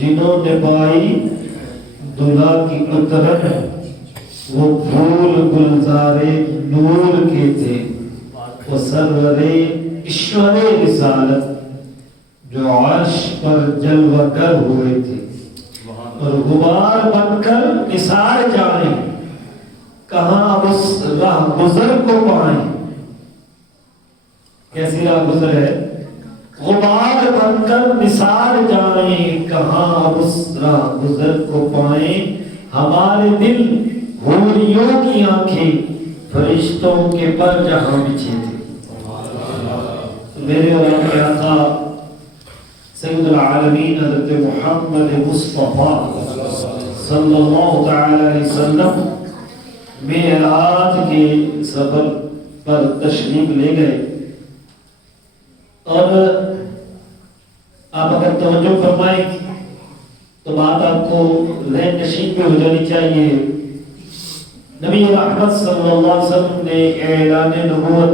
جنہوں نے پائی دلہا کی عطرت وہ پھول گلزارے نور کے تھے، وہ سرورے اشور رسالت جو عرش پر جلوہ گر ہوئے تھے، اور غبار بن کر نثار جائیں کہاں اب اس راہ گزر کو پائیں۔ کیسی راہ گزر ہے؟ غبار بن کر نثار جائیں کہاں اب اس راہ گزر کو پائیں۔ ہمارے دل حوریوں کی آنکھیں فرشتوں کے پر جہاں بچھے تھے۔ میرے اور آپ کے آقا سید العالمین حضرت محمد مصطفیٰ صلی اللہ تعالی علیہ وسلم معراج کے سفر پر تشریف لے گئے، اور آپ اگر توجہ فرمائیں تو بات آپ کو ذہن نشین پہ ہو جانی چاہیے۔ نبی رحمت صلی اللہ علیہ وسلم نے اعلان نبوت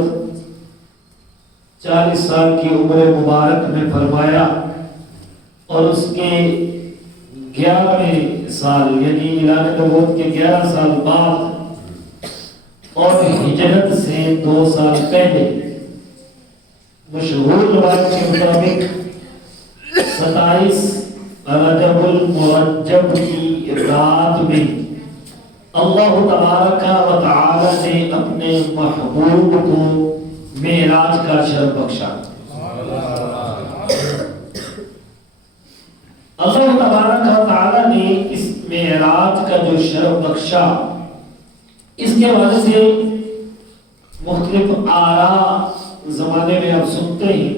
40 سال کی عمر مبارک میں فرمایا، اور اس کے 11ویں سال یعنی اعلان نبوت کے 11 سال بعد اور ہجرت سے 2 سال پہلے مشہور روایت کے مطابق 27 رجب المرجب کی رات میں اللہ تبارک و تعالی نے اپنے محبوب کو معراج کا شرف بخشا۔ اللہ تبارک و تعالی نے اس معراج کا جو شرف بخشا، اس کے وجہ سے مختلف آراء زمانے میں آپ سنتے ہیں،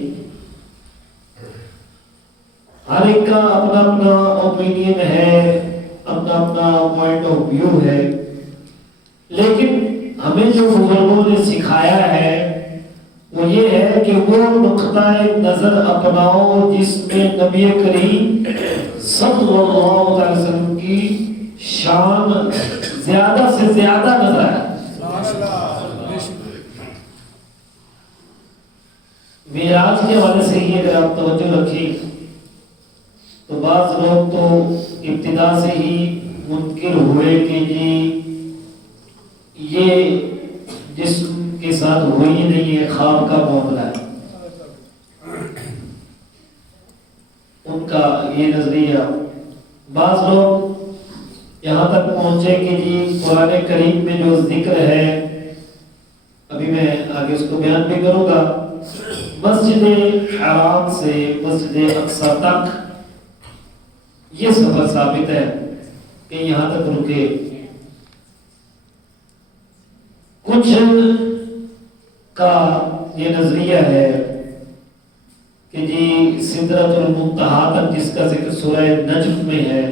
ہر ایک کا اپنا اپنا اوپینین ہے، اپنا اپنا پوائنٹ آف ویو ہے، لیکن ہمیں جو بزرگوں نے سکھایا ہے وہ یہ ہے کہ وہ نقطہ نظر اپناؤ جس میں نبی کریم صلی اللہ علیہ وسلم کی شان زیادہ سے زیادہ نظر آئے۔ معراج کے حوالے سے یہ اگر آپ توجہ رکھیں تو بعض لوگ تو ابتدا سے ہی منکر ہوئے کہ جی یہ جسم کے ساتھ ہوئی نہیں ہے، خواب کا معاملہ ہے۔ ان کا یہ نظریہ، بعض لوگ یہاں تک پہنچے کہ جی قرآن کریم میں جو ذکر ہے، ابھی میں آگے اس کو بیان بھی کروں گا، مسجد حرام سے مسجد اقصی تک یہ سفر ثابت ہے کہ یہاں تک رکے۔ کچھ کا یہ نظریہ ہے کہ جی سدرۃ المنتہا تک، جس کا ذکر سورہ نجم میں ہے،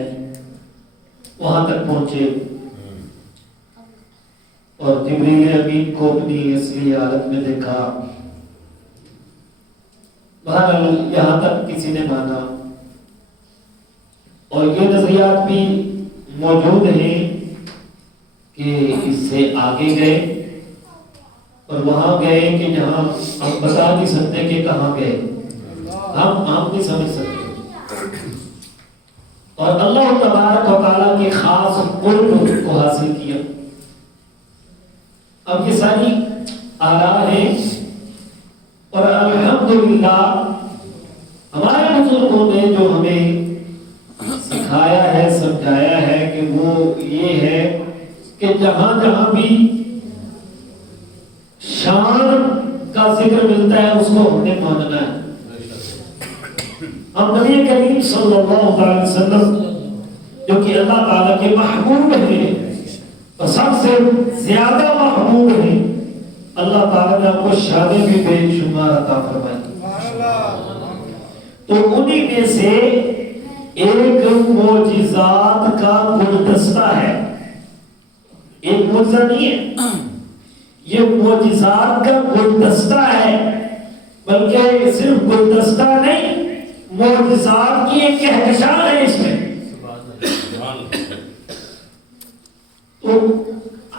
وہاں تک پہنچے اور جبریل امین کو اپنی اصلی حالت میں دیکھا۔ بہرحال یہاں تک کسی نے مانا، اور یہ نظریات بھی موجود ہیں کہ اس سے آگے گئے اور وہاں گئے کہ جہاں ہم بتا نہیں سکتے کہ کہاں گئے، ہم نہیں سمجھ سکتے، اور اللہ تبارک و تعالیٰ کے خاص قرب کو حاصل کیا۔ اب یہ ساری آراء ہیں، اور الحمدللہ ہمارے بزرگوں نے جو ہمیں سکھایا ہے، سمجھایا ہے کہ وہ یہ ہے کہ جہاں جہاں بھی شان کا ذکر ملتا ہے اس کو ہم نے ماننا ہے۔ ہم نبی کریم صلی اللہ علیہ وسلم جو کہ اللہ تعالیٰ کے محبوب ہیں اور سب سے زیادہ محبوب ہیں، اللہ تعالیٰ نے آپ کو شانیں بھی بے شمار عطا فرمائی، تو انہی میں سے ایک معجزات کا گلدستہ ہے، ایک معجزہ نہیں ہے، یہ معجزات کا گلدستہ ہے، بلکہ صرف گلدستہ نہیں، معجزات کی ایک کہکشان ہے اس میں۔ تو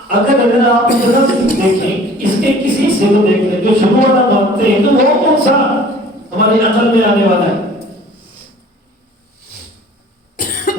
اگر آپ دیکھیں اس کے کسی سے تو دیکھ لیں جو شروع والا مانتے ہیں، تو وہ کون سا ہماری عقل میں آنے والا ہے؟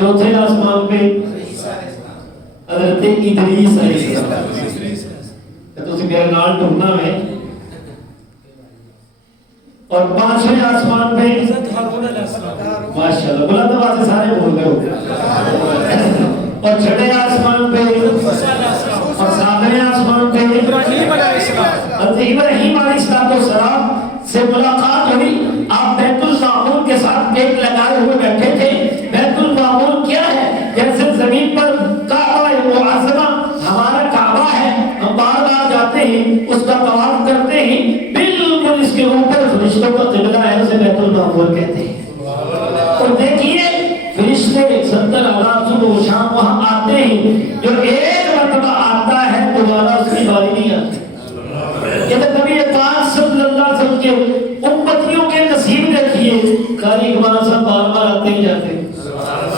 چوتھے آسمان پہ حضرت ادریس علیہ السلام. تو میرے نال ڈھونڈنا ہے. اور پانچویں آسمان پہ ماشاءاللہ بلند آواز سے سارے بول رہے ہو. اور چھٹے آسمان پہ اور ساتویں آسمان پہ ابراہیم علیہ السلام سے ملاقات ہوئی. آپ بیت المعمور کے ساتھ ٹیک لگائے ہوئے بیٹھے تھے. بیت المعمور کیا ہے؟ جیسے زمین پر کعبہ معظمہ ہمارا کعبہ ہے، ہم بار بار جاتے ہیں اس کا طواف کرتے ہیں، بالکل اس کے اوپر فرشتوں کا قبلہ ہے، اسے بیت المعمور کہتے ہیں. اور دیکھیے فرشتے 70,000 صبح و شام وہاں آتے ہیں. جو ایک مرتبہ آتا ہے دوبارہ اس کی باری نہیں آتی. یہ نبی پاک صلی اللہ علیہ وسلم کے امتیوں کے نصیب دیکھیے. قاری اقبال صاحب بار بار آتے ہی جاتے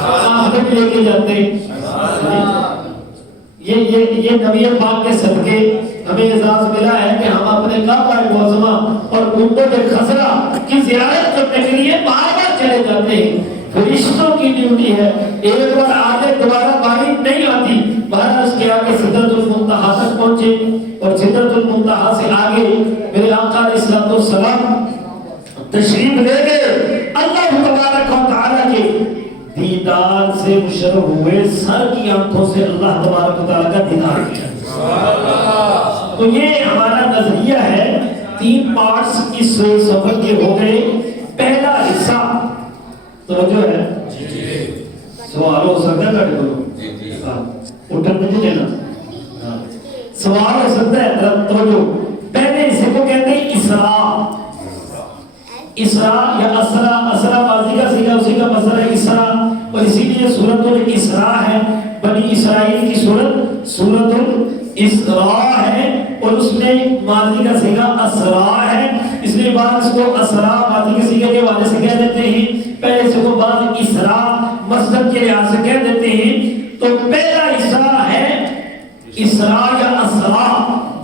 آخرت لے کے جاتے. یہ نبی پاک کے صدقے ہمیں اعزاز ملا ہے کہ ہم اپنے کعبہ معظمہ اور گنبد خضرا کی زیارت کرنے کے لیے بار بار چلے جاتے ہیں. فرشتوں کی ڈیوٹی ہے، ایک بار آگے دوبارہ باری نہیں آتی. بہر اس کے آگے سدرۃ المنتہا تک پہنچے اور سدرۃ المنتہا سے آگے میرے آقا علیہ السلام تشریف لے گئے. اللہ تبارک و تعالی کے دیدار سے مشرف ہوئے. سر کی آنکھوں سے اللہ تبارک و تعالی کا دیدار کیا. تو یہ ہمارا نظریہ ہے. 3 پارٹس اس سفر کے ہو گئے. پہلا حصہ توجہ ہے، سوال ہو سکتا ہے کٹ کرو اٹھن نہیں دینا، سوال ہو سکتا ہے توجہ. پہلے حصے کو کہتے ہیں اسراء. اسراء یا اسرا، اسرا ماضی کا صیغہ، اسی کا مصدر ہے اسراء. اور اسی لیے سورۃ الاسراء ہے. بنی اسرائیل کی سورۃ الاسراء ہے اور اس میں ماضی کا صیغہ اسراء ہے. اس لیے بعض اس کو اسراء ماضی کے صیغے کے حوالے سے کہہ دیتے ہیں، پہلے سے کو بعض اسراء مصدر کے لحاظ سے کہہ دیتے ہیں. تو پہلا اسراء ہے اسراء یا اسراء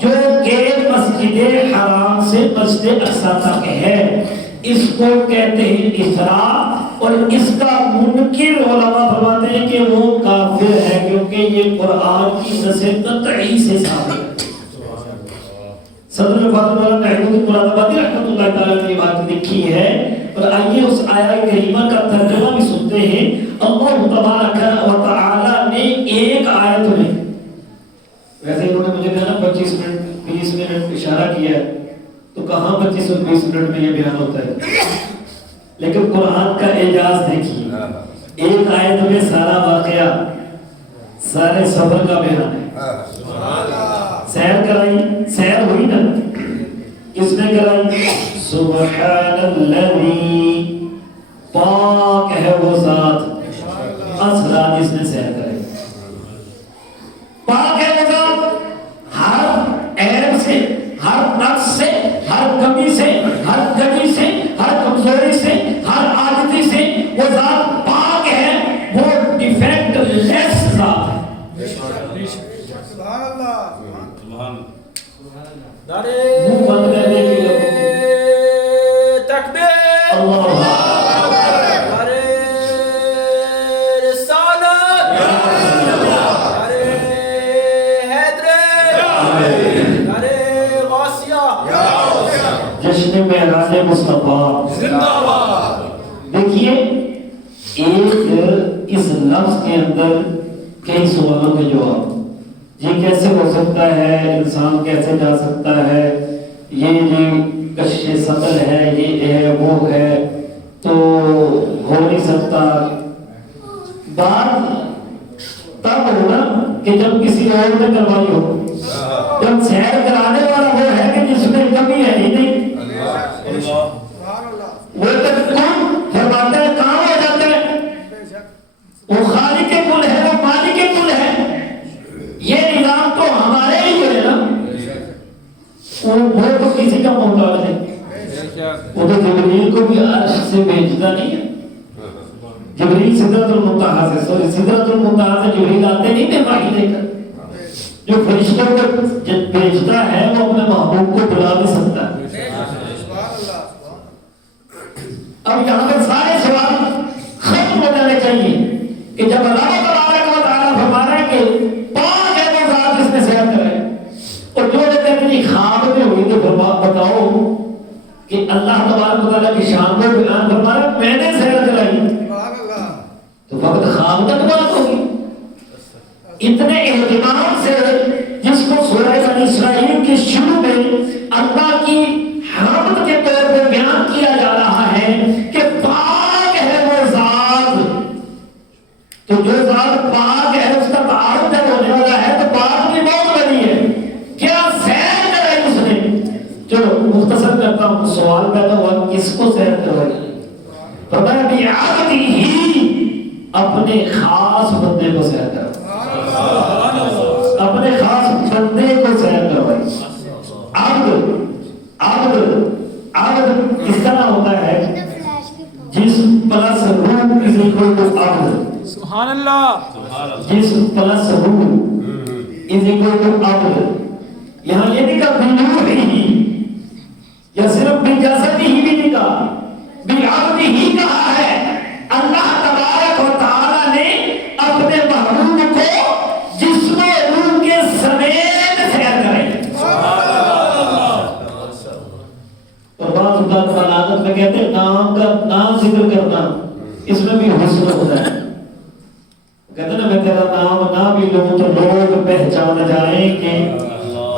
جو کہ مسجد حرام سے مسجد اقصی تک ہے. اس کو کہتے ہیں اسراء. اور اس کا منکر علماء فرماتے ہیں کہ وہ کافر ہے کیونکہ یہ قرآن کی نص قطعی سے ثابت ہے. صدر فاطمہ محمود مرادآبادی رحمۃ اللہ تعالی نے یہ بات لکھی ہے. اور آئیے اس آیہ کریمہ کا ترجمہ بھی سنتے ہیں. اللہ تبارک و تعالی نے ایک آیت میں، ویسے انہوں نے مجھے کہا 25 منٹ 20 منٹ اشارہ کیا ہے، تو کہاں 25 اور 20 منٹ میں یہ بیان ہوتا ہے. لیکن قرآن کا اعجاز دیکھیے. ایک آیت میں سارا واقعہ، سارے سفر کا بیان ہے. سیر کرائی، سیر ہوئی نا، کس نے کرائی؟ سبحان الذی، پاک ہے وہ ذات، اسرا جس نے سیر کرائی. پاک ہے وہ ذات ہر عیب سے، ہر نقص سے، ہر کمی سے، ہر گنی سے، ہر کمزوری سے، ہر عاجزی سے. وہ ذات پاک ہے، وہ ڈیفیکٹ لیس ذات ہے. سبحان اللہ، سبحان منہ بند کرنے کے لیے تکبیر، اللہ نعرہ رسالت، نعرہ حیدر، نعرہ غوثیہ، جشن معراج مصطفیٰ زندہ باد. دیکھیے ایک اس لفظ کے اندر کئی سوالوں کے جواب. یہ کیسے ہو سکتا ہے؟ انسان کیسے جا سکتا ہے؟ یہ کشش صدر ہے، یہ ہے، وہ ہے، تو ہو نہیں سکتا. بات تب ہونا کہ جب کسی اور نے کروائی ہو، جب سیر کرانے والا وہ ہے کہ جس میں کمی ہے ہی نہیں. وہ تک کون فرماتا ہے، کہاں ہو جاتا ہے؟ وہ خالق کے کل ہے، وہ مالک کے کل ہے. یہ نظام تو ہمارے ہی ہے نا. وہ تو کسی کا محتاج ہے. وہ تو جبریل کو بھی عرش سے بھیجتا نہیں ہے. جبریل سدرۃ المنتہا سے، سوری سدرۃ المنتہا سے جبریل آتے نہیں تھے وحی لے کر. جو فرشتوں کو بھیجتا ہے وہ اپنے محبوب کو بلا بھی سکتا ہے. اب یہاں پر سارے سوال ختم ہو جانے چاہیے کہ جب اللہ تبارک و تعالیٰ فرما رہا ہے کہ پاک ہے وہ ذات جس میں سیر کرے، اور جو نے اپنی خواب میں ہوئی تو بتاؤ کہ اللہ تبارک و تعالیٰ کی شان کو بیان فرما رہا ہے میں نے سیر کرائی، تو فقط خواب تک بات ہوگی۔ اتنے اہتمام سے جس کو سورہ بنی اسرائیل کے شروع میں اللہ کی حمد کے طور پہ بیان کیا جا رہا ہے کہ پاک ہے وہ ذات، تو جو ذات پاک ہے اس کا تعارف جب ہونے والا ہے تو پاک بھی بہت بڑی ہے، کیا سیر کرائی اس نے؟ چلو مختصر کرتا ہوں، سوال پیدا ہوا کس کو سیر کروائی؟ فرمایا بعبدہ ہی، اپنے خاص بندے کو سیر کروائی، اپنے خاص بندے کو سیر کروائی۔ عبد اس کا نام ہوتا ہے جسم پلس روح از اکول ٹو عبد، سبحان اللہ، جسم پلس روح از اکول ٹو عبد۔ یہاں یہ نہیں کہا بروح ہی یا صرف بجسد ہی بھی نہیں کہا، بعبد ہی کہا ہے۔ اللہ تبارک و تعالی نے اپنے محبوب کو جسم و روح کے سمیت سیر کرائی۔ اور بعض اوقات بلاغت میں کہتے ہیں نام کا نام ذکر کرنا اس میں بھی حسن ہوتا ہے، کہتے ہیں نا میں تیرا نام نہ بھی لوں تو لوگ پہچان جائیں کہ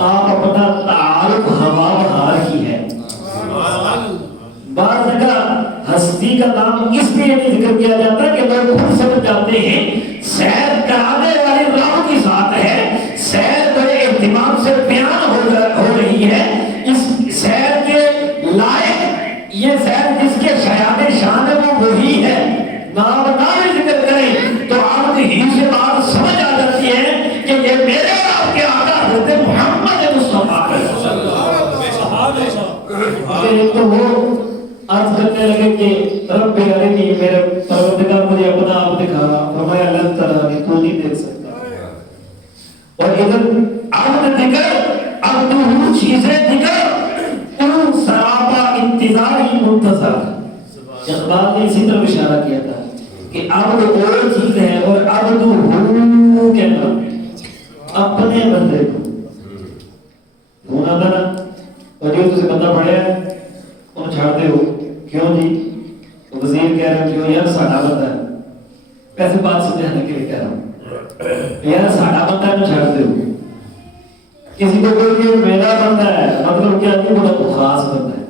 آپ اپنا تعارف ہوا بہار کی ہے۔ بعض جگہ ہستی کا نام اس لیے نہیں ذکر کیا جاتا کہ لوگ خود سمجھ جاتے ہیں سیر کرانے والی رب کی ذات ہے، سیر بڑے اہتمام سے بیان ہو رہی ہے، اس سیر کے لائق یہ سیر جس کے شایان شان ہے وہ وہی ہے۔ نام بھی ذکر کریں تو عبد ہی سے بات سمجھ آ جاتی ہے کہ یہ میرے آپ کے آقا حضرت محمد مصطفیٰ ہے۔ تو وہ عرض کرنے لگے کہ رب ارنی، میرے پروردگار مجھے اپنا آپ دکھا، فرمایا لن ترانی، تو نہیں دیکھ سکتا۔ اور ادھر عبد ذکر، عبدہ چیزیں ذکر، ان سراپا انتظاری منتظر۔ اقبال نے اسی طرح اشارہ کیا تھا کہ عبد وہ چیز ہے اور عبدہ کہنا اپنے بندے کو ہونا تھا نا، اور جو تجھے بندہ پڑھے ہے انہوں چھاڑتے ہو کیوں جی؟ وزیر کہہ رہے ہیں کیوں یار ساڑھا بندہ ہے، پیسے بات سمجھانے کے لیے کہہ رہا ہوں، یار ساڑھا بندہ ہے چھاڑتے ہو۔ کسی کو کوئی کہ میرا بندہ ہے مطلب کیا نہیں، بڑا خاص بندہ ہے،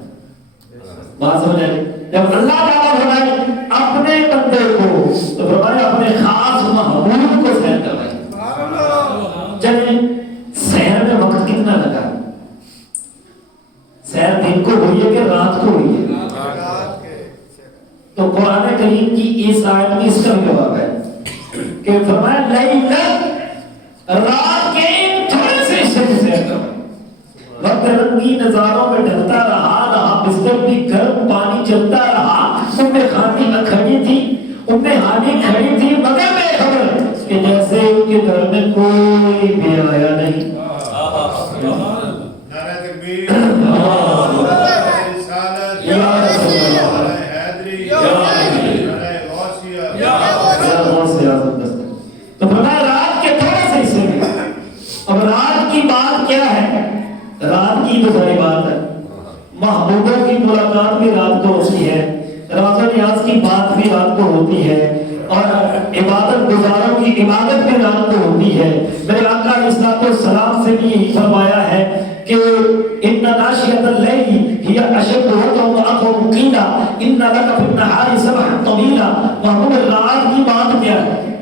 بات سمجھ آئی؟ جب اللہ تعالیٰ فرمائے اپنے بندے کو تو فرمائے اپنے خاص محبوب کو سیر کروائی۔ چلیں سیر میں وقت کتنا لگا؟ سیر دن کو ہوئی ہے کہ رات کو ہوئی ہے؟ تو قرآن کریم کی اس آیت میں اس کا جواب ہے کہ فرمایا لیلت، رات کے تھوڑے سے حصے میں سیر کروائی۔ وقت رنگی نظاروں میں ڈھلتا رہا، بستر بھی گرم، پانی چلتا رہا، خانی کھڑی تھی، ہانی کھڑی تھی مگر بے خبر کہ جیسے ان کے گھر میں کوئی بھی آیا نہیں۔ نعرہ تکبیر، نعرہ رسالت، نعرہ حیدری، نعرہ غوثیہ۔ تو فرمایا رات کے تھوڑے سے حصے میں۔ اب رات کی بات کیا ہے؟ رات کی تو بڑی بات ہے، محبوبوں کی ملاقات بھی رات کو ہوتی ہے، راز و نیاز کی بات بھی رات کو ہوتی ہے، اور عبادت گزاروں کی عبادت بھی رات کو ہوتی ہے۔ میرے آقا علیہ الصلوۃ والسلام سے بھی یہی فرمایا ہے کہ ان ناشئۃ اللیل ہی اشد وطئا واقوم قیلا ان لک فی النہار سبحا طویلا۔ محبوب رات کی بات کیا ہے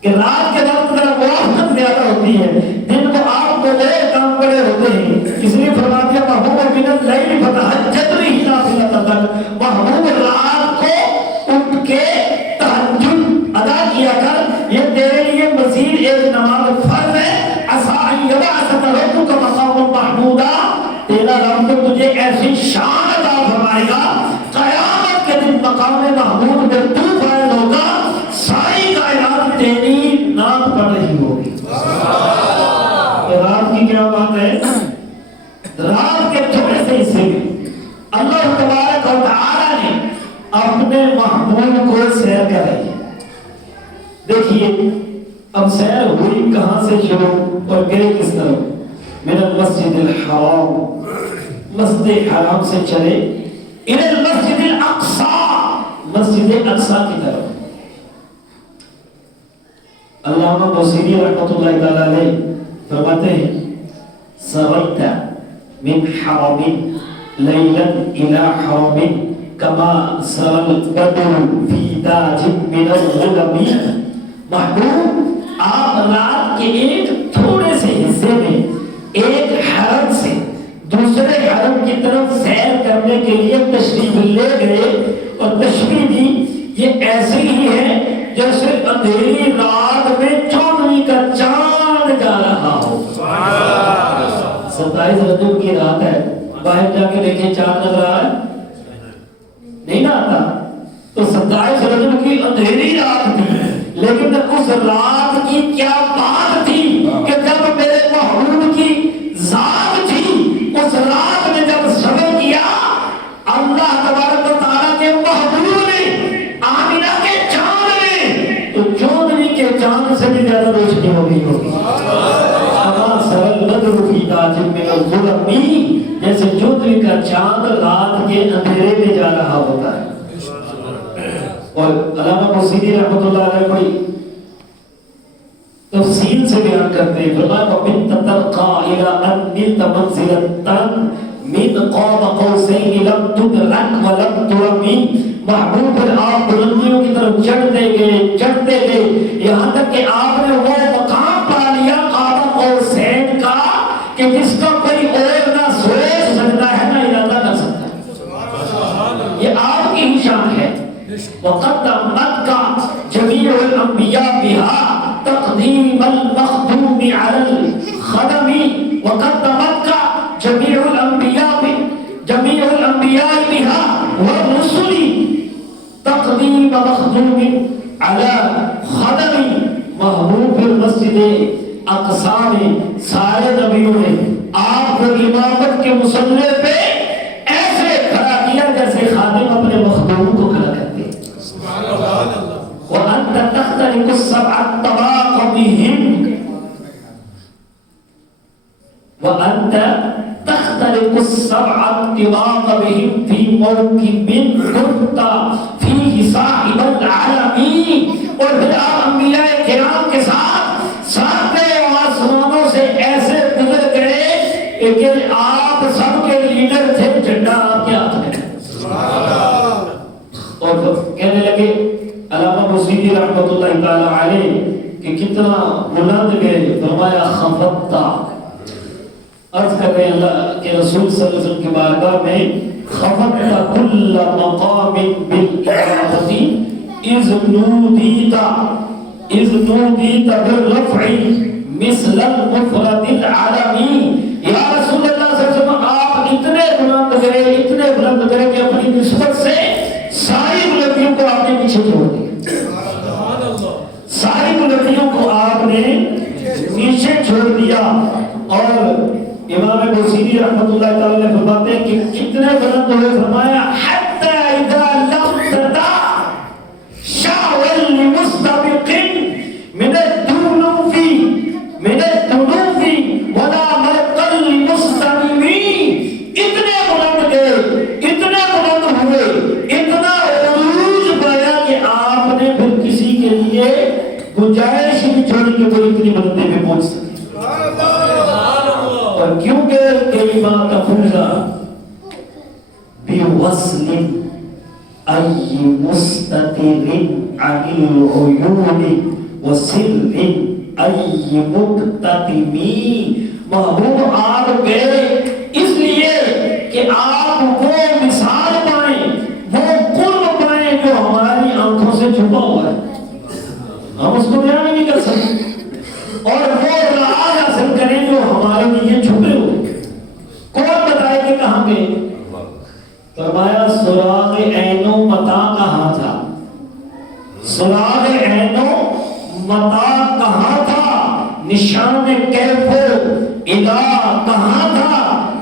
کہ رات کے وقت ذرا وقت زیادہ ہوتی ہے، دن کو آپ کو بڑے کام بڑے ہوتے ہیں، اس لیے فرما دیا محبوب من اللیل فتہجد بہ نافلۃ لک، محبوب رات کو اٹھ کے تہجد ادا کیا کر، یہ تیرے لیے مزید ایک نماز فرض ہے۔ عسیٰ ان یبعثک ربک مقاما محمودا، تیرا رب تو تجھے ایسی شان عطا فرمائے گا قیامت کے دن مقام محمود میں تو فائز ہوگا، ساری کائنات تیری نام پڑھ رہی ہوگی۔ رات کی کیا بات ہے؟ رات کے تھوڑے سے حصے میں اللہ تبارک و تعالی نے اپنے محبوب کو سیر کرائی۔ دیکھیے اب سیر ہوئی کہاں سے شروع اور گئے کس طرف؟ من المسجد الحرام، مسجد حرام سے چلے الى المسجد الاقصی، مسجد اقصی کی طرف۔ علامہ بصیری رحمۃ اللہ تعالی علیہ فرماتے ہیں سريت من حرم ليلا الى حرم كما سرى البدر في تاج من الظلم۔ محبوب آپ رات کے ایک تھوڑے سے حصے میں ایک حرم سے دوسرے حرم کی طرف سیر کرنے کے لیے تشریف لے گئے اور تشریف دی، یہ ایسے ہی ہے جیسے اندھیری رات میں چودھویں کا چاند جا رہا ہو۔ 27 رجب کی رات ہے، باہر جا کے دیکھیں چاند نظر آ رہا ہے؟ نہیں نہ آتا۔ تو 27 رجب کی اندھیری رات تھی، لیکن اس رات کی کیا بات تھی کہ جب میرے محبوب کی ذات تھی، اس رات میں جب صبر کیا اللہ تبارک و تعالیٰ کے محبوب نے آمینہ کے چاند نے، تو چودھویں کے چاند سے بھی زیادہ روشنی ہو گئی ہوگی۔ اما سرل بدر فی تاج من الظلم، جیسے چودھویں کا چاند رات کے اندھیرے میں جا رہا ہوتا ہے۔ اور علامہ بصیری رحمۃ اللہ علیہ کوئی تفصیل سے بیان کرتے ہیں، فرمایا وَمِن تَتَرْقَى إِلَىٰ أَن نِلْتَ مَنْزِلَةً مِنْ قَابَ قَوْسَيْنِ لَمْ تُدْرَكْ وَلَمْ تُرَمِ۔ محبوب پھر آپ بلندیوں کی طرف چڑھتے گئے یہاں تک کہ آپ نے وہ مقام پا لیا قاب قوسین کا کہ جس کا کوئی اور نہ سوچ سکتا ہے نہ ارادہ کر سکتا ہے۔ یہ آپ کی ہی شان ہے۔ وَقَدَّمَتْكَ جَمِيعُ الْأَنْبِيَاءِ بِهَا تَقْدِيمَ الْمَخْدُومِ عَلَى الْخَدَمِ وَقَدَّمَتْكَ جَمِيعُ الْأَنْبِيَاءِ بِهَا وَالرُّسُلِ تَقْدِيمَ مَخْدُومٍ عَلَى خَدَمِ۔ محبوب مسجد اقصی میں سارے نبیوں نے آپ کو امامت کے مصلی پہ ایسے کھڑا کیا جیسے خادم اپنے مخدوم کو کھڑا کرتے ہیں۔ وَأَنْتَ تَخْتَرِقُ السَّبْعَ الطَّبَاقَ بِهِمْ وَأَنْتَ تَخْتَرِقُ السَّبْعَ الطِّبَاقَ بِهِمْ فِي مَوْكِبٍ كُنْتَ فِيهِ صَاحِبَ الْعَالَمِينَ۔ اور پھر آپ انبیاء کرام کے ساتھ ساتویں آسمانوں سے ایسے گزر گئے کہ آپ سب کے لیڈر تھے، جھنڈا آپ کے ہاتھ میں۔ اور کہنے لگے علامہ بصیری رحمۃ اللہ تعالی علیہ کہ کتنا بلند گئے، فرمایا خفتا، عرض کر رہے اللہ کے رسول صلی اللہ علیہ وسلم کی بارگاہ میں، خفتا کل مقام بالإجابة إذ نودیت بالرفع مثل المفرد العالمی۔ یا رسول اللہ صلی اللہ علیہ وسلم آپ اتنے بلند گئے کہ اپنی نسبت سے ساری بلندیوں کو آپ نے پیچھے چھوڑ دیا، ساری بلندیوں کو آپ نے پیچھے چھوڑ دیا۔ اور امام بصیری رحمۃ اللہ تعالی نے فرماتے ہیں کہ کتنے بلند ہوئے، فرمایا حتی اذا لم تدع شعوا لمستبق من الدنوف ولا مرقا لمستمع۔ اتنے بلند گئے، اتنے بلند ہوئے، اتنا عروج پایا کہ آپ نے پھر کسی کے لیے گنجائش ہی نہیں چھوڑی کہ کوئی اتنی بلندی پہ پہنچ سکے۔ اور کیونکہ کلمہ تفوز بوصل ای مستتر عن العیون وسر ای مکتتمی۔ محبوب آپ گئے اس لیے کہ آپ وہ مثال پائیں، وہ قرب پائیں جو ہماری آنکھوں سے چھپا ہوا ہے، ہم اس کو بیان نہیں کر سکتے، اور وہ راز حاصل کریں جو ہمارے لیے چھپے ہوئے۔ کون بتائے کہ کہاں گئے؟ فرمایا سراغ عین و متا کہاں تھا، سراغ عین و متا کہاں تھا، نشان کیف و الا کہاں تھا،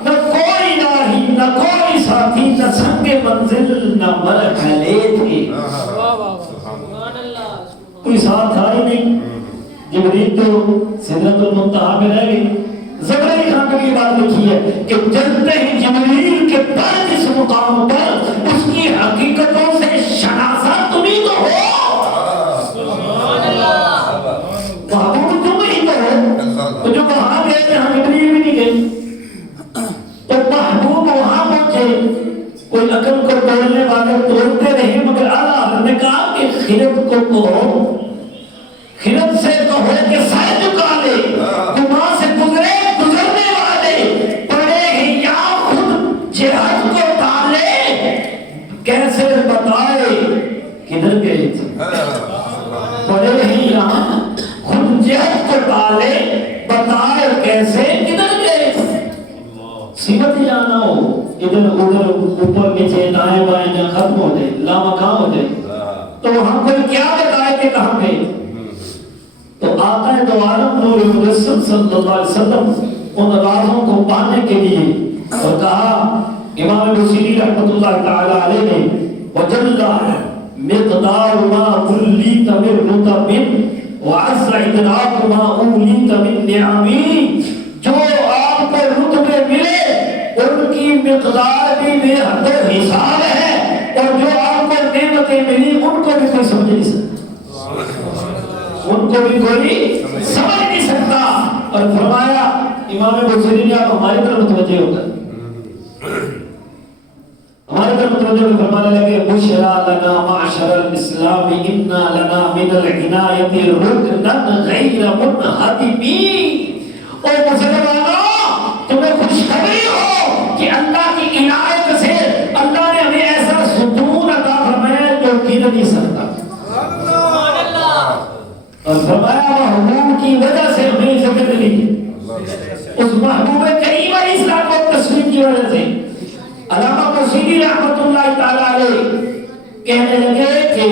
نہ کوئی راہی نہ کوئی ساتھی نہ سنگ منزل نہ مرحلے تھے۔ کوئی ساتھ آئی نہیں، جبریل تو سدرۃ المنتہا میں رہ گئی۔ زبرائیل خان کی بات لکھی ہے کہ جلتے ہی جبریل کے بعد اس مقام پر اس کی حقیقتوں سے شناسا تمہیں تو ہو، محبوب تم ہی تو ہو۔ جو وہاں گئے تھے ہم جبریل بھی نہیں گئے، تو محبوب وہاں پہنچے، کوئی عقل کو توڑنے والے توڑتے رہے، مگر اعلیٰ حضرت نے کہا کہ خرد کو کہو، خرد سے کہو کہ سر جھکا لے، گناہ سے گزرے گزرنے والے، پڑے ہی یا خود جہاد کو ڈالے، کیسے بتائے کدھر گئے تھے، پڑے ہی یا خود جہاد کو ڈالے، بتائے کیسے کدھر گئے تھے۔ سیمت جانا ہو ادھر ادھر اوپر نیچے دائیں بائیں جہاں ختم ہو جائے، لامکان ہو جائے، تو ہم کوئی کیا بتائے کہ کہاں گئے۔ تو آقا دو عالم نور مجسم صلی اللہ علیہ وسلم ان رازوں کو پانے کے لیے اور کہا، امام بصیری رحمۃ اللہ تعالی علیہ نے وجل مقدار ما کلیت من رتب وعز ادراک ما اولیت من نعمی، جو آپ کو رتبے ملے ان کی مقدار بھی بے حد و حساب ہے، اور جو آپ کو نعمتیں ملی ان کو بھی کوئی سمجھ نہیں سکتا، ان کو بھی کوئی سمجھ نہیں سکتا۔ اور فرمایا امام بصیری نے، آپ ہماری طرف متوجہ ہو کر ہماری طرف متوجہ ہو کر فرمانے لگے، بشرا لنا معشر الاسلام انا لنا من العنایت رکنا غیر منہدمی۔ اور مسلمانوں تمہیں خوشخبری ہو کہ اللہ کی عنایت سے اللہ نے ہمیں ایسا ستون عطا فرمایا جو گر نہیں سکتا، اور فرمایا محبوب کی وجہ سے ہمیں عزت ملی، اس محبوب کریم علیہ السلام کو تسلیم کی وجہ سے۔ علامہ بصیری رحمۃ اللہ تعالی علیہ کہنے لگے کہ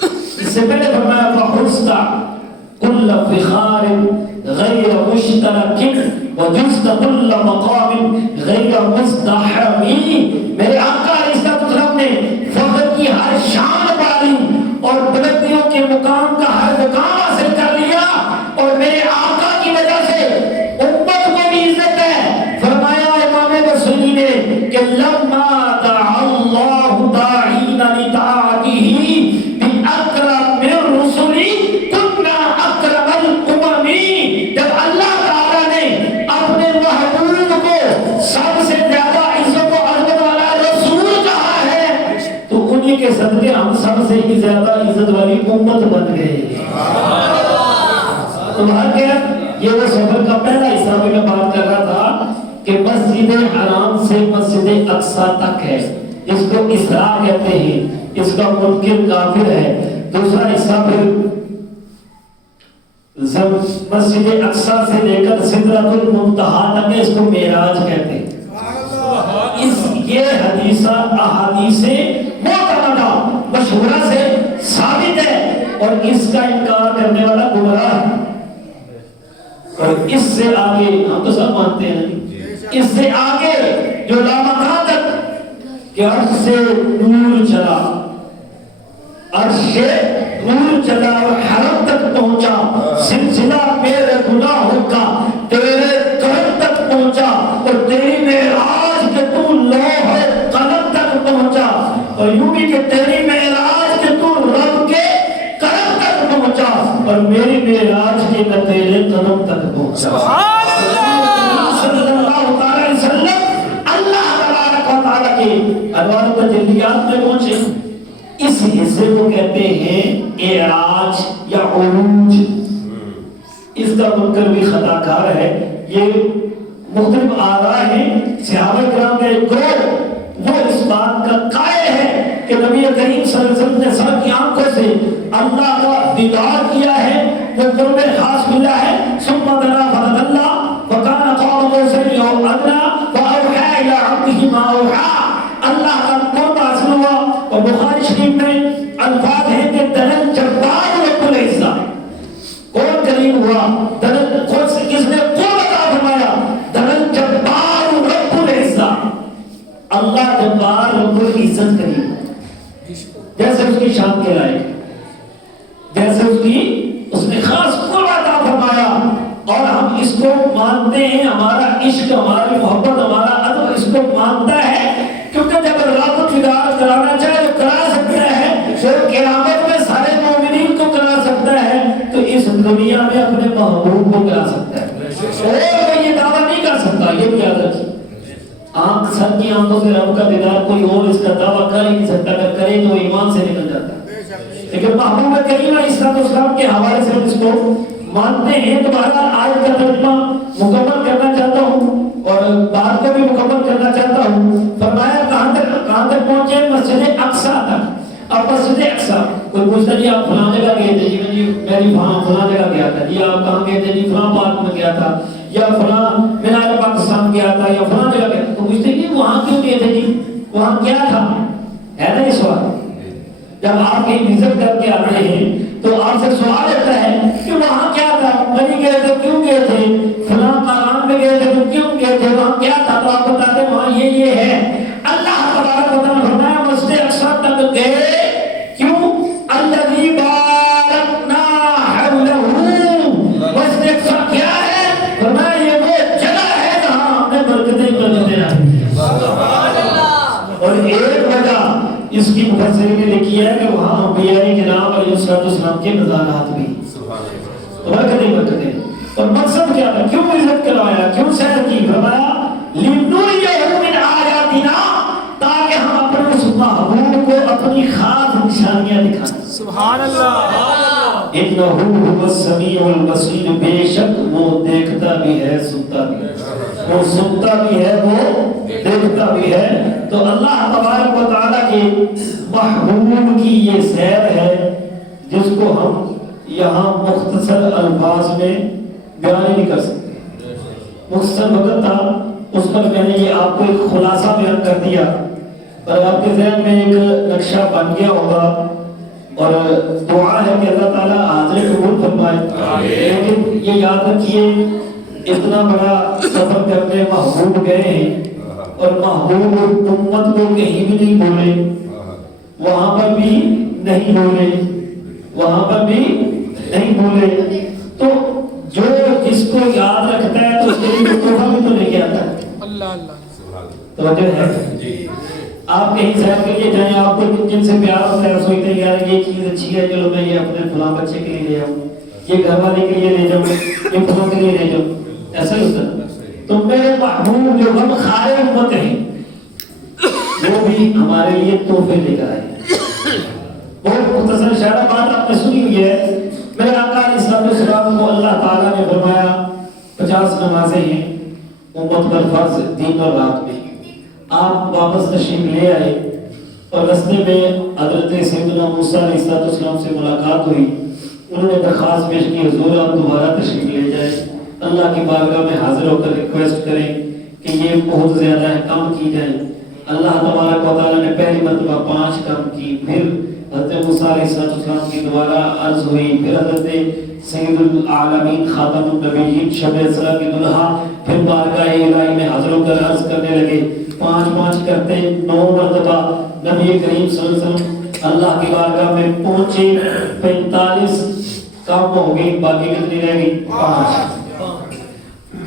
اس سے پہلے فرمایا فحرست کل فخار غیر مشترک وجزت کل مقام غیر مزدحمی۔ میرے آقا علیہ السلام نے فخر کی ہر شان پالی اور بلندیوں کے مقام کا ہر مقام حاصل کر لیا، اور میرے آقا کی وجہ سے امت کو بھی عزت ہے۔ فرمایا امام بصیری نے کہ لما دعا اللہ داعین لطاعتہ بأکرم من رسلی کنا اکرم الامم۔ جب اللہ تعالیٰ نے اپنے محبوب کو سب سے زیادہ عزت و عظمت والا رسول کہا ہے، تو انہی کے صدقے ہم سب سے زیادہ عزت والی امت بن گئے۔ تو وہاں کیا یہ وہ سفر کا پہلا حصہ میں بات کر رہا تھا کہ مسجد حرام سے مسجد اقصی تک ہے، اس کو اسراء کہتے ہیں، اس کا منکر کافر ہے۔ دوسرا حصہ پھر مسجد اقصی سے لے کر سدرۃ المنتہا تک، اس کو معراج کہتے ہیں۔ یہ حدیث احادیث معتمدہ مشہورہ سے ثابت ہے، اور اس کا انکار کرنے والا گمراہ ہے۔ اور اس سے آگے ہم تو سب مانتے ہیں، اس سے آگے جو لامکان تک کہ عرش سے نور چلا، عرش سے نور چلا اور حرم تک پہنچا، سلسلہ میرے گناہوں کا تیرے کرم تک پہنچا، اور تیری معراج کے تو لوح قلم تک پہنچا، اور یوں بھی کہ تیری معراج کے تو رب کے کرم تک پہنچا، اور میری معراج کے نہ تیرے قدم تک پہنچا۔ صلی اللہ علیہ وسلم اللہ تبارک و تعالیٰ کے انوار و تجلیات میں پہنچے۔ اس حصے کو کہتے ہیں اعراج یا عروج۔ اس کا منکر بھی خطا کار ہے۔ یہ مختلف آراء ہیں، صحابہ کرام کا ایک گروہ وہ اس بات کا قائل ہے کہ نبی کریم صلی اللہ علیہ وسلم نے سب کی آنکھوں سے اللہ کا دیدار کیا ہے، وہ قرب خاص ملا ہے۔ ثم دنا فدنا وكان قام قوسين او ادنى فاوحى الى عبده ما اوحى۔ اللہ کا قرب حاصل ہوا، اور بخاری شریف میں الفاظ ہیں کہ دنن جبار رب العزہ، کون کریم ہوا؟ دنن کس نے قرب عطا فرمایا؟ دنن جبار رب العزہ، اللہ جبار رب العزت کریم، جیسے اس کی شان کے لائق، جیسے اس کی کو مانتے ہیں، ہمارا عشق، ہماری محبت، ہمارا ادب اس کو مانتا ہے، کیونکہ جب رب تجارت کرانا چاہے تو کرا سکتا ہے، پھر قیامت میں سارے مومنین کو کرا سکتا ہے، تو اس دنیا میں اپنے محبوب کو کرا سکتا ہے، اور میں یہ دعویٰ نہیں کر سکتا، یہ بھی یاد رکھیے۔ آنکھ سر کی آنکھوں سے رب کا دیدار کوئی اور اس کا دعویٰ کر ہی نہیں سکتا، اگر کرے تو ایمان سے نکل جاتا ہے، لیکن محبوب کریم علیہ السلام کے حوالے سے اس کو مانتے ہیں۔ تو بہرحال آج کا ترجمہ مکمل کرنا چاہتا ہوں اور بات کو بھی مکمل کرنا چاہتا ہوں۔ فرمایا کہاں تک پہنچے؟ مسجد اقصیٰ تک۔ اب مسجد اقصیٰ کوئی پوچھتا جی آپ فلاں جگہ گئے تھے، جی میں بھی فلاں جگہ گیا تھا، جی آپ کہاں گئے تھے؟ جی فلاں پارک میں گیا تھا، یا فلاں مینار پاکستان گیا تھا، یا فلاں جگہ گیا تھا۔ تو پوچھتے جی وہاں کیوں گئے تھے؟ جی وہاں کیا تھا؟ ہے نا یہ سوال؟ جب آپ کہیں وزٹ کر کے آتے ہیں تو آپ سے سوال ہوتا ہے کہ وہاں کیا تھا؟ وہیں گئے تھے، کیوں گئے تھے؟ فلاں مقام میں گئے تھے تو کیوں گئے تھے؟ وہاں کیا تھا؟ تو آپ بتاتے ہیں وہاں یہ ہے۔ اللہ تبارک و تعالیٰ فرمایا مسجد اقصیٰ تک گئے، کیوں؟ الذی بارکنا حولہ، مسجد اقصیٰ کیا ہے؟ فرمایا یہ وہ جگہ ہے جہاں ہم نے برکتیں کرتے ہیں۔ اور ایک وجہ اس کی مفسرین نے لکھی ہے کہ وہاں انبیاء کرام علیہ السلام کے مزارات بھی برکتیں۔ اور مقصد کیا تھا؟ کیوں عزت کروایا؟ کیوں سیر کی؟ فرمایا لِنُرِيَهُ مِنْ آیَاتِنَا، تاکہ ہم اپنے اس محبوب کو اپنی خاص نشانیاں دکھائیں۔ سبحان اللہ۔ اِنَّهُ هُوَ السَّمِيعُ الْبَصِيرُ، بے شک وہ دیکھتا بھی ہے سنتا بھی ہے، وہ سنتا بھی ہے وہ دیکھتا بھی ہے۔ تو اللہ تبارک و تعالیٰ کے محبوب کی یہ سیر ہے جس کو ہم یہاں مختصر الفاظ میں بیان نہیں کر سکتے۔ مختصر وقت تھا، اس پر میں نے یہ آپ کو ایک خلاصہ بیان کر دیا، پر آپ کے ذہن میں ایک نقشہ بن گیا ہوگا، اور دعا ہے کہ اللہ تعالیٰ حاضر قبول فرمائے۔ لیکن یہ یاد رکھیے اتنا بڑا سفر کرنے محبوب گئے ہیں اور محبوب امت کو کہیں بھی نہیں بولے، وہاں پر بھی نہیں بولے، وہاں پر بھی نہیں بولے، تو جو جس کو یاد رکھتا ہے تو اس کے لیے تحفہ بھی تو لے کے آتا ہے۔ اللہ اللہ توجہ ہے؟ آپ کہیں سیر کے لیے جائیں، آپ کو جن سے پیار ہوتا ہے سوچتے ہیں یار یہ چیز اچھی ہے، چلو میں یہ اپنے فلاں بچے کے لیے لے آؤں، یہ گھر والے کے لیے لے جاؤں، یہ فلاں کے لیے لے جاؤں، ایسا ہی ہوتا ہے۔ تو میرے محبوب جو ہم خارے امت ہیں وہ بھی ہمارے لیے تحفے لے کر آئے۔ بہت مختصر شاعرہ بات آپ نے سنی ہوئی ہے، میرے آقا علیہ السلام کو اللہ تعالیٰ نے فرمایا 50 نمازیں ہیں امت پر فرض دن اور رات میں۔ آپ واپس تشریف لے آئے اور رستے میں حضرت سیدنا موسیٰ علیہ السلام سے ملاقات ہوئی، انہوں نے درخواست پیش کی حضور آپ دوبارہ تشریف لے جائیں، اللہ کی بارگاہ میں حاضر ہو کر ریکویسٹ کریں کہ یہ بہت زیادہ ہے، کم کی جائیں۔ اللہ تبارک و تعالیٰ نے پہلی مرتبہ 5 کم کی، پھر حضرت موسیٰ علیہ السلام کی دوبارہ عرض ہوئی، پھر حضرت سید العالمین خاتم النبیین شب اسراء کی دلہا پھر بارگاہ الہی میں حاضر ہو کر عرض کرنے لگے، 5 کرتے 9 مرتبہ نبی کریم صلی اللہ علیہ وسلم اللہ کی بارگاہ میں پہنچے، 45 کم ہو گئی، باقی کتنی رہ گئی؟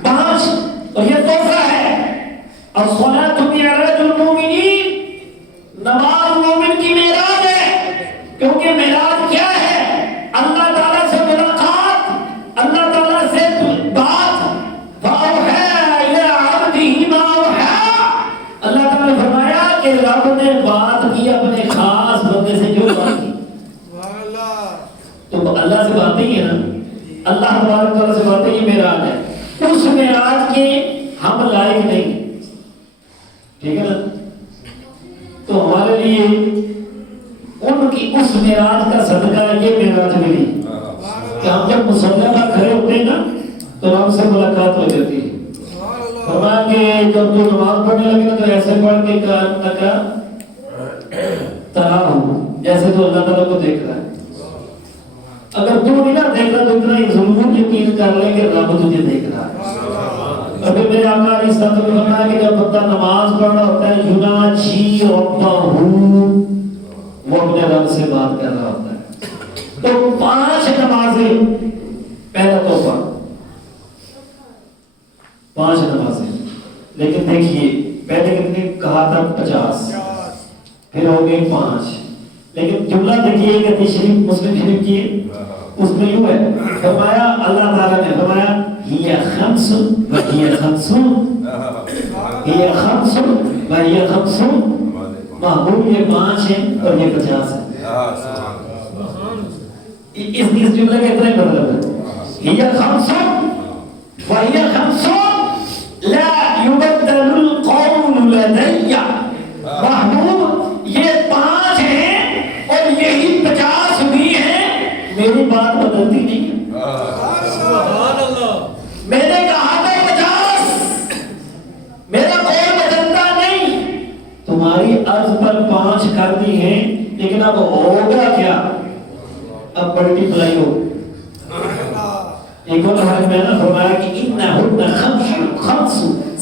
5۔ اور یہ تحفہ ہے، الصلاۃ معراج المومنین، نماز مومن کی معراج ہے، کیونکہ معراج کیا ہے؟ اللہ تعالیٰ سے ملاقات، اللہ تعالیٰ سے بات، فَأَوْحَىٰ إِلَىٰ عَبْدِهِ مَا أَوْحَىٰ، اللہ تعالیٰ نے فرمایا کہ رب نے بات کی اپنے خاص بندے سے، جو بات کی تو اللہ سے باتیں ہی ہے نا، اللہ تبارک تعالیٰ سے باتیں ہی معراج ہے۔ اس معراج کے ہم لائق نہیں، ٹھیک ہے نا؟ تو ہمارے لیے ان کی اس معراج کا صدقہ یہ معراج ملی کہ ہم جب مصلی پر کھڑے ہوتے ہیں نا تو رب سے ملاقات ہو جاتی ہے۔ فرمایا کہ جب تو نماز پڑھنے لگے نا تو ایسے پڑھ کے کا ترا ہو جیسے تو اللہ تعالیٰ کو دیکھ رہا ہے۔ اگر تو نہیں نہ دیکھ رہا تو اتنا ہی ضرور یقین کر لیں کہ رب تجھے دیکھ رہا ہے۔ ابھی میرے آقا علیہ السلام نے فرمایا کہ جب بندہ نماز پڑھ رہا ہوتا ہے یناجی ربہ، وہ اپنے رب سے بات کر رہا ہوتا ہے۔ تو 5 نمازیں، پہلا تحفہ لیکن دیکھیے پہلے کتنے کہا تھا 50 پھر ہو گئے 5 لیکن جملہ دیکھیے ایک حدیث شریف مسلم شریف کی ہے اس میں یوں ہے فرمایا اللہ تعالیٰ نے فرمایا ہی خمس و ہی خمس ہی خمس و ہی خمس محبوب یہ 5 ہیں اور یہ 50 ہیں اس جملے کا اتنا ہی مطلب ہے ہی خمس و ہی خمس لا يبدل القول لدي محبوب یہ 5 ہیں اور یہی 50 بھی ہیں میری بات بدلتی نہیں ہے میں نے کہا تھا 50 میرا قول بدلتا نہیں تمہاری عرض پر 5 کر دی ہیں لیکن اب ہوگا کیا اب ملٹی پلائی ہو ایک اور حال میں نے فرمایا کہ انہن خمس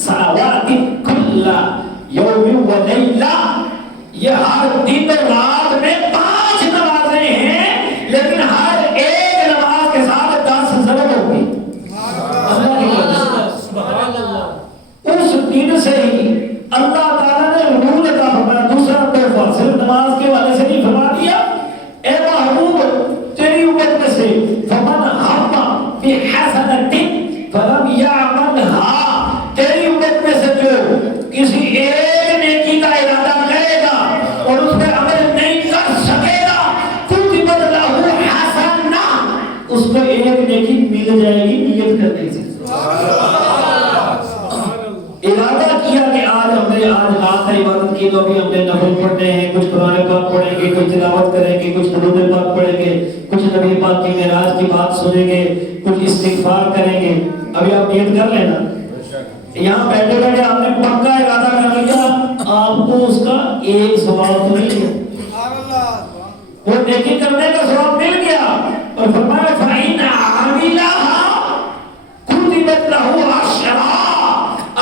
ساوات کل یوم و لیلہ یہ ہر دن رات میں 5 نمازیں ہیں لیکن ہر ایک نماز کے ساتھ 10 ضرب ہوگی اس دن سے ہی اللہ تعالیٰ نے رول کا فرمایا دوسرا تحفہ صرف نماز کے والے سے نہیں فرما دیا اے محبوب تیری امت میں سے فمن ہم بحسنۃ فلم یعملها تیری امت میں سے جو کسی ایک نیکی کا ارادہ کرے گا اور اس پہ عمل نہیں کر سکے گا کتبت لہ حسنہ اس کو ایک نیکی مل جائے گی نیت کرنے سے ارادہ کیا کہ آج ہم نے رات عبادت کی تو ابھی ہم نے نفل پڑھنے ہیں کچھ قرآن پاک پڑھیں گے کچھ تلاوت کریں گے کچھ درود پاک پڑھیں گے کچھ نبی پاک کی معراج کی بات سنیں گے کچھ استغفار کریں گے ابھی آپ نیت کر لینا یہاں بیٹھے بیٹھے آپ نے پکا ارادہ کر لیا آپ کو اس کا ایک ثواب تو مل گیا وہ نیکی کرنے کا ثواب مل گیا اور فرمایا فَإِنْ عَمِلَهَا كُتِبَتْ لَهُ عَشْرًا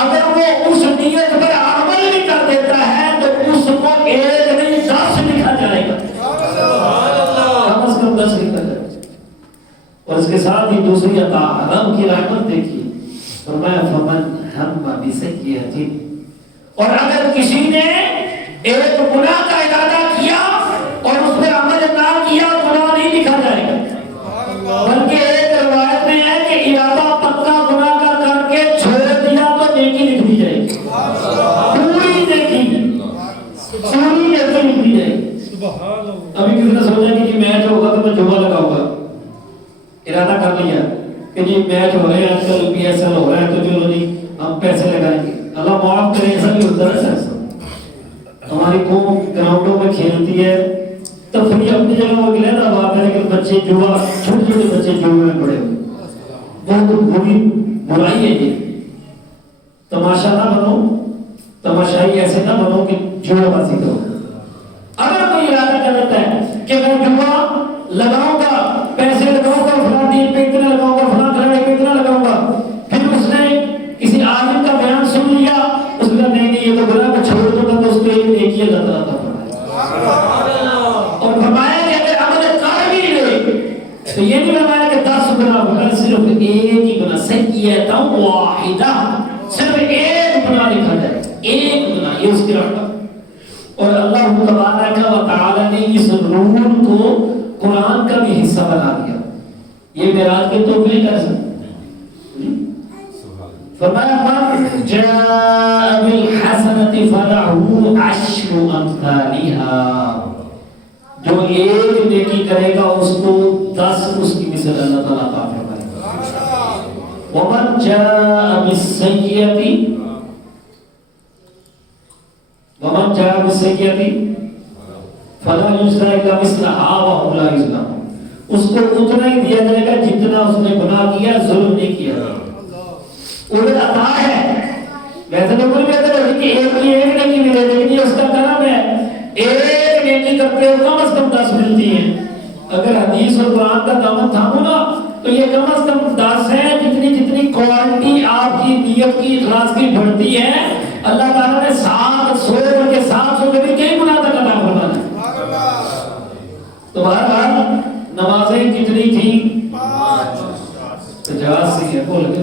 اگر وہ اس نیت پر عمل بھی کر دیتا ہے تو اس کو ایک نہیں 10 لکھا جائے گا کم از کم 10 لکھا جائے گا اور اس کے ساتھ ہی دوسری عطا رب کی رحمت دیکھیے فرمایا فمن ہم بسیئۃ اور اگر کسی نے ایک گناہ کا ارادہ کیا اور اس پہ عمل نہ کیا گناہ نہیں لکھا جائے گا بلکہ ایک روایت میں ہے کہ ارادہ پکا گناہ کا کر کے چھوڑ دیا تو نیکی لکھ دی جائے گی پوری نیکی لکھ دی جائے گی ابھی کسی نے سوچا کہ میچ ہوگا تو میں جمعہ لگاؤں گا ارادہ کر لیا کہ جی میچ ہو رہے ہیں آج کل پی ایس ایل ہو رہا ہے تو چلو جی ہم پیسے لگائیں گے اللہ معاف کرے ایسا بھی ہوتا ہے ہماری قوم گراؤنڈوں میں کھیلتی ہے تفریح اپنی جگہ وہ علیحدہ بات ہے لیکن بچے جوا چھوٹے چھوٹے بچے جوا میں پڑے ہوئے بہت بری برائی ہے یہ تماشا نہ بنو تماشائی ایسے نہ بنو کہ جوا بازی کرو اگر کوئی ارادہ کرتا ہے کہ میں جوا لگاؤں گا پیسے لگاؤں گا فلاں ٹیم پہ اتنا لگاؤں گا فلاں کھلاڑی پہ اتنا لگاؤں گا پھر اس نے کسی عالم کا بیان سن لیا اس نے نہیں یہ تو گناہ کو چھوڑ دوں گا تو اس پہ ایک نیکی اللہ تعالیٰ کا فرمایا اور فرمایا کہ اگر عمل کر بھی لے تو یہ نہیں فرمایا کہ 10 گناہ بلکہ صرف ایک ہی گناہ سیئۃ واحدہ صرف ایک گناہ لکھا جائے ایک گناہ یہ اس کی رحمت اور اللہ تبارک و تعالی نے اس رول کو قرآن کا بھی حصہ بنا دیا یہ معراج کے تو بھی کر سکتے فرمایا من جاء بالحسنۃ فلہ عشر امثالها جو ایک نیکی کرے گا اس کو 10 اس کی مثل اللہ تعالیٰ عطا فرمائے گا ومن جاء بالسیئۃ فلا یجزی الا مثلها وهم لا یظلمون اس کو اتنا ہی دیا جائے گا جتنا اس نے گناہ کیا ظلم نہیں کیا انہیں عطا ہے ویسے تو کوئی بہتر ہے کہ ایک نیکی ملے لیکن یہ اس کا کرم ہے ایک نیکی کرتے ہو کم از کم 10 ملتی ہیں اگر حدیث اور قرآن کا دامن تھامو نا تو یہ کم از کم 10 ہے جتنی کوالٹی آپ کی نیت کی اخلاص کی بڑھتی ہے اللہ تعالیٰ نے 700 کے 700 کبھی کئی گناہ تک عطا فرمانا ہے تو بہرحال نمازیں کتنی تھی 50 سے بول کے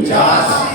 50।